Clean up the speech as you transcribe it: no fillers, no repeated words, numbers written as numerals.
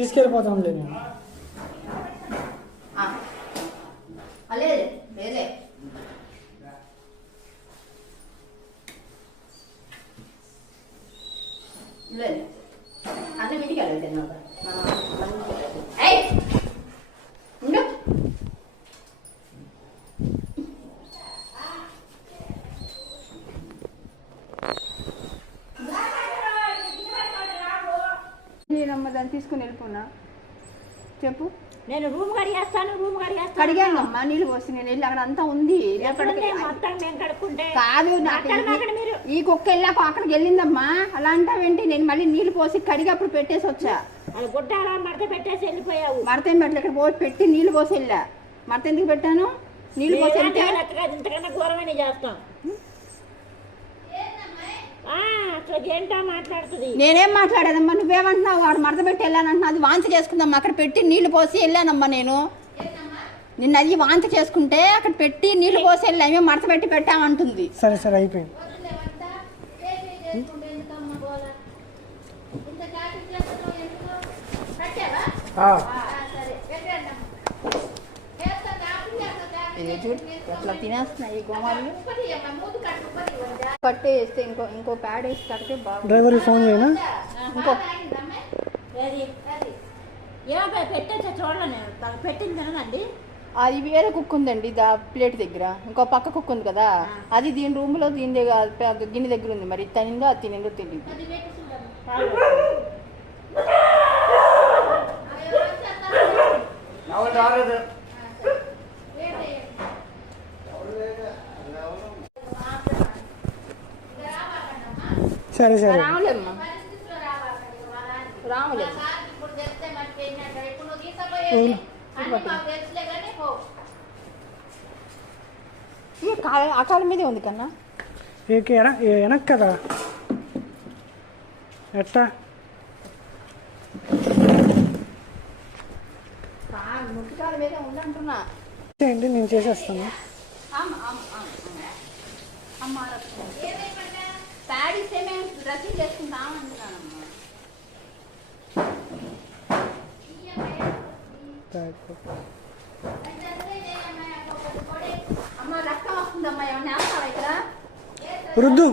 తీసుకెళ్ళిపోతాంలే నేను. లేదే లేదు అన్న ఇంటికి వెళ్ళదు ఉండు. నేనమ్మ దాన్ని తీసుకుని వెళ్ళిపోనా చెప్పు. నేను రూమ్ కడిగేస్తాను కడిగానమ్మా నీళ్ళు పోసి నేను వెళ్ళి అక్కడ అంతా ఉంది. కాదు ఈ కుక్క వెళ్ళాక అక్కడికి వెళ్ళిందమ్మా. అలా అంటావేంటి? నేను మళ్ళీ నీళ్ళు పోసి కడిగి అప్పుడు పెట్టేసి వచ్చా. మడత పెట్టేసి వెళ్ళిపోయావు. మడత ఏం పెట్టలే, ఇక్కడ పోసి పెట్టి నీళ్ళు పోసి వెళ్ళా. మడత ఎందుకు పెట్టాను? నీళ్ళు పోసి వెళ్తే ఇంతకన్నా ఘోరమైన చేస్తాం. ఏంటో మాట్లాడుతుంది. నేనేం మాట్లాడేదమ్మా? నువ్వేమంటున్నావు? వాడు మడత పెట్టి వెళ్ళానంటున్నా. అది వాంతి చేసుకుందమ్మా. అక్కడ పెట్టి నీళ్లు పోసి వెళ్ళానమ్మా నేను. నిన్న అది వాంతి చేసుకుంటే అక్కడ పెట్టి నీళ్లు పోసి వెళ్ళాము. మడత పెట్టి పెట్టామంటుంది. సరే సరే అయిపోయింది. అట్లా తినేస్తున్నాయి ఈ గోమాలు. కట్టే వేస్తే ఇంకో ప్యాడ్ వేసి కడితే బాగా. డ్రైవర్ ఫోన్ చేయనా? ఇంకో పెట్టచ్చా చూడండి. పెట్టింది తినదండి. అది వేరే కుక్ ఉందండి ప్లేట్ దగ్గర. ఇంకో పక్క కుక్ ఉంది కదా, అది దీని రూమ్ లో దీని దగ్గర గిన్నె దగ్గర ఉంది. మరి తినిందో అది తినిందో తెలియదు. సరే సరే రాములేమ్మా రాములేమ్మ. ఆ కాలం మీదే ఉంది కన్నా. వెనక్ కదా ఎట్టా ముట్టికాల మీదే ఉందంటున్నా. ఏంటి నేను చేసేస్తాను. ప్యాడిస్తే మేము డ్రెస్సింగ్ చేసుకుంటాం అంటున్నానమ్మా. అమ్మ రక్తం వస్తుందమ్మా. ఏమన్నా వేస్తావా ఇక్కడ? రుద్దు